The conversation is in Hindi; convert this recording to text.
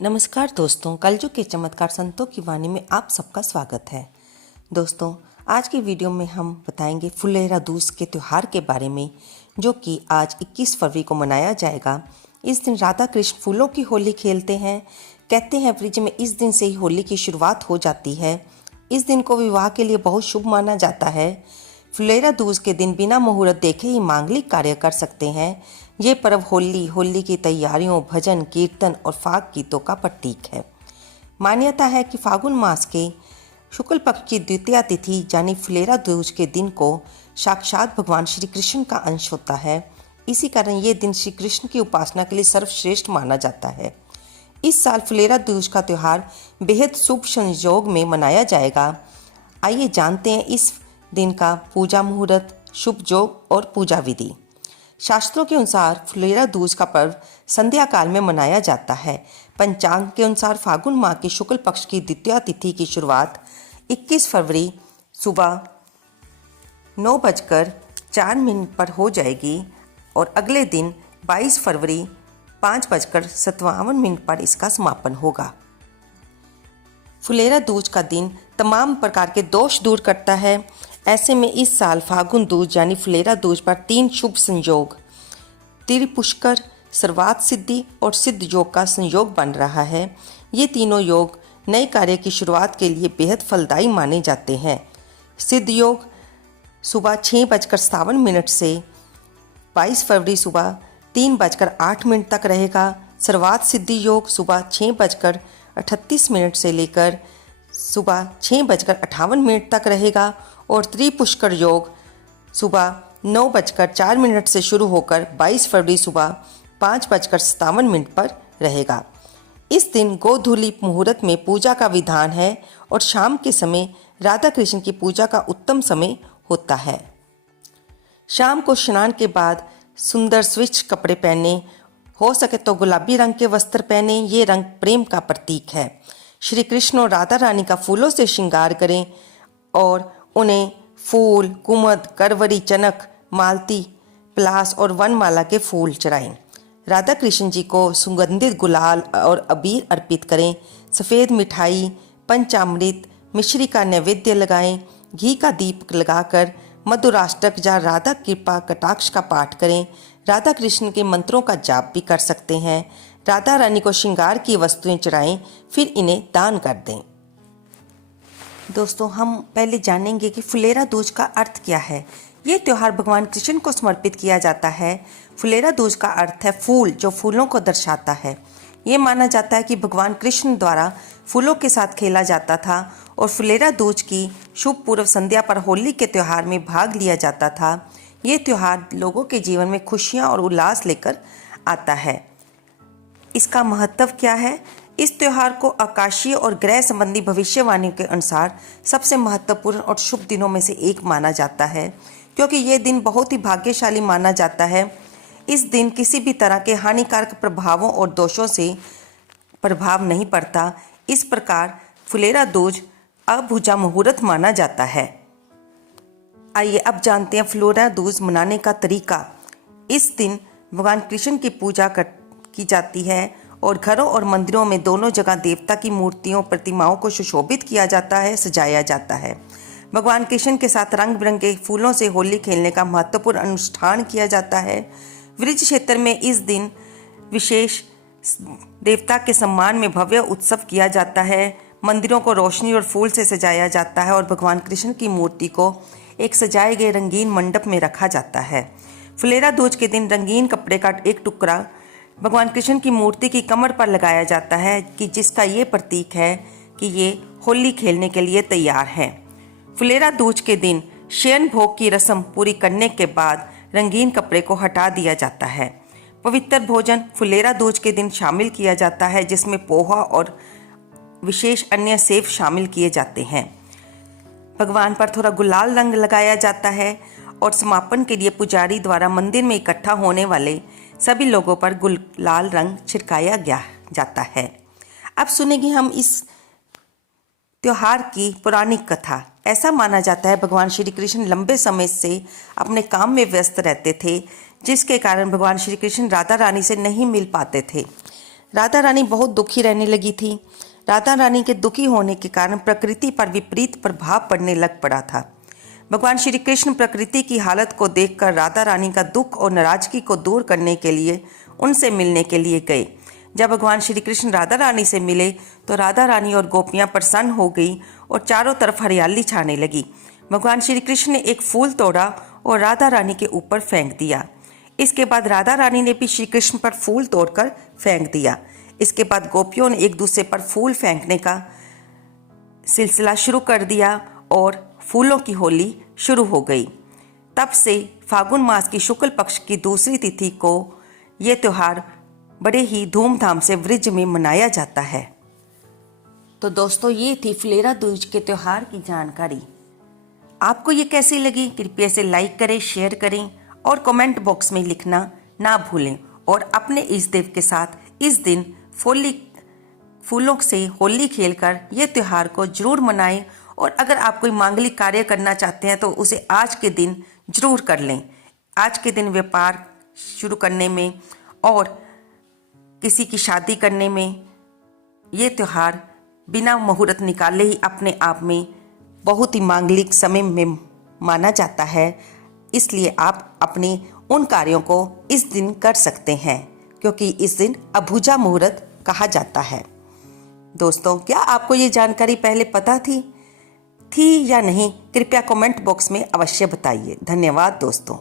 नमस्कार दोस्तों, कलयुग के चमत्कार संतों की वाणी में आप सबका स्वागत है। दोस्तों, आज की वीडियो में हम बताएंगे फुलेरा दूज के त्यौहार के बारे में, जो कि आज 21 फरवरी को मनाया जाएगा। इस दिन राधा कृष्ण फूलों की होली खेलते हैं। कहते हैं ब्रिज में इस दिन से ही होली की शुरुआत हो जाती है। इस दिन को विवाह के लिए बहुत शुभ माना जाता है। फुलेरा दूज के दिन बिना मुहूर्त देखे ही मांगलिक कार्य कर सकते हैं। ये पर्व होली की तैयारियों, भजन, कीर्तन और फाग गीतों का प्रतीक है। मान्यता है कि फागुन मास के शुक्ल पक्ष की द्वितीया तिथि यानी फुलेरा दूज के दिन को साक्षात भगवान श्री कृष्ण का अंश होता है। इसी कारण ये दिन श्री कृष्ण की उपासना के लिए सर्वश्रेष्ठ माना जाता है। इस साल फुलेरा दूज का त्यौहार बेहद शुभ संयोग में मनाया जाएगा। आइए जानते हैं इस दिन का पूजा मुहूर्त, शुभ योग और पूजा विधि। शास्त्रों के अनुसार फुलेरा दूज का पर्व संध्या काल में मनाया जाता है। पंचांग के अनुसार फागुन माह की शुक्ल पक्ष की द्वितीया तिथि की शुरुआत 21 फरवरी सुबह 9:04 पर हो जाएगी और अगले दिन 22 फरवरी 5:57 पर इसका समापन होगा। फुलेरा दूज का दिन तमाम प्रकार के दोष दूर करता है। ऐसे में इस साल फागुन दूज यानी फुलेरा दूज पर 3 शुभ संयोग त्रिपुष्कर, सर्वार्थ सिद्धि और सिद्ध योग का संयोग बन रहा है। ये तीनों योग नए कार्य की शुरुआत के लिए बेहद फलदायी माने जाते हैं। सिद्ध योग सुबह 6:57 से 22 फरवरी सुबह 3:08 तक रहेगा। सर्वार्थ सिद्धि योग सुबह 6:38 से लेकर सुबह 6:58 तक रहेगा और त्रिपुष्कर योग सुबह 9:04 से शुरू होकर 22 फरवरी सुबह 5:57 पर रहेगा। इस दिन गोधूली मुहूर्त में पूजा का विधान है और शाम के समय राधा कृष्ण की पूजा का उत्तम समय होता है। शाम को स्नान के बाद सुंदर स्वच्छ कपड़े पहने, हो सके तो गुलाबी रंग के वस्त्र पहने। ये रंग प्रेम का प्रतीक है। श्री कृष्ण और राधा रानी का फूलों से श्रृंगार करें और उन्हें फूल, कुमुद, करवरी, चनक, मालती, पलास और वनमाला के फूल चढ़ाएं। राधा कृष्ण जी को सुगंधित गुलाल और अबीर अर्पित करें। सफ़ेद मिठाई, पंचामृत, मिश्री का नैवेद्य लगाएं। घी का दीप लगाकर मधुराष्टक या राधा कृपा कटाक्ष का पाठ करें। राधा कृष्ण के मंत्रों का जाप भी कर सकते हैं। राधा रानी को श्रृंगार की वस्तुएं चढ़ाएं, फिर इन्हें दान कर दें। दोस्तों, हम पहले जानेंगे कि फुलेरा दूज का अर्थ क्या है। ये त्यौहार भगवान कृष्ण को समर्पित किया जाता है। फुलेरा दूज का अर्थ है फूल, जो फूलों को दर्शाता है। ये माना जाता है कि भगवान कृष्ण द्वारा फूलों के साथ खेला जाता था और फुलेरा दूज की शुभ पूर्व संध्या पर होली के त्यौहार में भाग लिया जाता था। ये त्यौहार लोगों के जीवन में खुशियाँ और उल्लास लेकर आता है। इसका महत्व क्या है? इस त्यौहार को आकाशीय और ग्रह संबंधी भविष्यवाणी के अनुसार सबसे महत्वपूर्ण और शुभ दिनों में से एक माना जाता है, क्योंकि ये दिन बहुत ही भाग्यशाली माना जाता है। इस दिन किसी भी तरह के हानिकारक प्रभावों और दोषों से प्रभाव नहीं पड़ता। इस प्रकार फुलेरा दूज अभुजा मुहूर्त माना जाता है। आइए अब जानते हैं फुलेरा दूज मनाने का तरीका। इस दिन भगवान कृष्ण की पूजा की जाती है और घरों और मंदिरों में दोनों जगह देवता की मूर्तियों, प्रतिमाओं को सुशोभित किया जाता है, सजाया जाता है। भगवान कृष्ण के साथ रंग बिरंगे फूलों से होली खेलने का महत्वपूर्ण अनुष्ठान किया जाता है। वृज क्षेत्र में इस दिन विशेष देवता के सम्मान में भव्य उत्सव किया जाता है। मंदिरों को रोशनी और फूल से सजाया जाता है और भगवान कृष्ण की मूर्ति को एक सजाए गए रंगीन मंडप में रखा जाता है। फुलेरा दूज के दिन रंगीन कपड़े का एक टुकड़ा भगवान कृष्ण की मूर्ति की कमर पर लगाया जाता है कि जिसका ये प्रतीक है कि ये होली खेलने के लिए तैयार हैं। फुलेरा दूज के दिन शयन भोग की रस्म पूरी करने के बाद रंगीन कपड़े को हटा दिया जाता है। पवित्र भोजन फुलेरा दूज के दिन शामिल किया जाता है, जिसमें पोहा और विशेष अन्य सेव शामिल किए जाते हैं। भगवान पर थोड़ा गुलाल रंग लगाया जाता है और समापन के लिए पुजारी द्वारा मंदिर में इकट्ठा होने वाले सभी लोगों पर गुलाल रंग छिड़काया जाता है। अब सुनेंगे हम इस त्योहार की पौराणिक कथा। ऐसा माना जाता है भगवान श्री कृष्ण लंबे समय से अपने काम में व्यस्त रहते थे, जिसके कारण भगवान श्री कृष्ण राधा रानी से नहीं मिल पाते थे। राधा रानी बहुत दुखी रहने लगी थी। राधा रानी के दुखी होने के कारण प्रकृति पर विपरीत प्रभाव पड़ने लग पड़ा था। भगवान श्री कृष्ण प्रकृति की हालत को देखकर राधा रानी का दुख और नाराजगी को दूर करने के लिए उनसे मिलने के लिए गए। जब भगवान श्री कृष्ण राधा रानी से मिले तो राधा रानी और गोपियां प्रसन्न हो गई और चारों तरफ हरियाली छाने लगी। भगवान श्री कृष्ण ने एक फूल तोड़ा और राधा रानी के ऊपर फेंक दिया। इसके बाद राधा रानी ने भी श्री कृष्ण पर फूल तोड़कर फेंक दिया। इसके बाद गोपियों ने एक दूसरे पर फूल फेंकने का सिलसिला शुरू कर दिया और फूलों की होली शुरू हो गई। तब से फागुन मास की शुक्ल पक्ष की दूसरी तिथि को ये त्यौहार बड़े ही धूमधाम से ब्रज में मनाया जाता है। तो दोस्तों, ये थी फुलेरा दूज के त्यौहार की जानकारी। आपको ये कैसी लगी? कृपया इसे लाइक करें, शेयर करें और कमेंट बॉक्स में लिखना ना भूलें। और अपने इष्ट देव के साथ इस दिन फूलों से होली खेलकर ये त्यौहार को जरूर मनाएं। और अगर आप कोई मांगलिक कार्य करना चाहते हैं तो उसे आज के दिन जरूर कर लें। आज के दिन व्यापार शुरू करने में और किसी की शादी करने में ये त्यौहार बिना मुहूर्त निकाले ही अपने आप में बहुत ही मांगलिक समय में माना जाता है। इसलिए आप अपने उन कार्यों को इस दिन कर सकते हैं, क्योंकि इस दिन अभुजा मुहूर्त कहा जाता है। दोस्तों, क्या आपको ये जानकारी पहले पता थी या नहीं? कृपया कमेंट बॉक्स में अवश्य बताइए। धन्यवाद दोस्तों।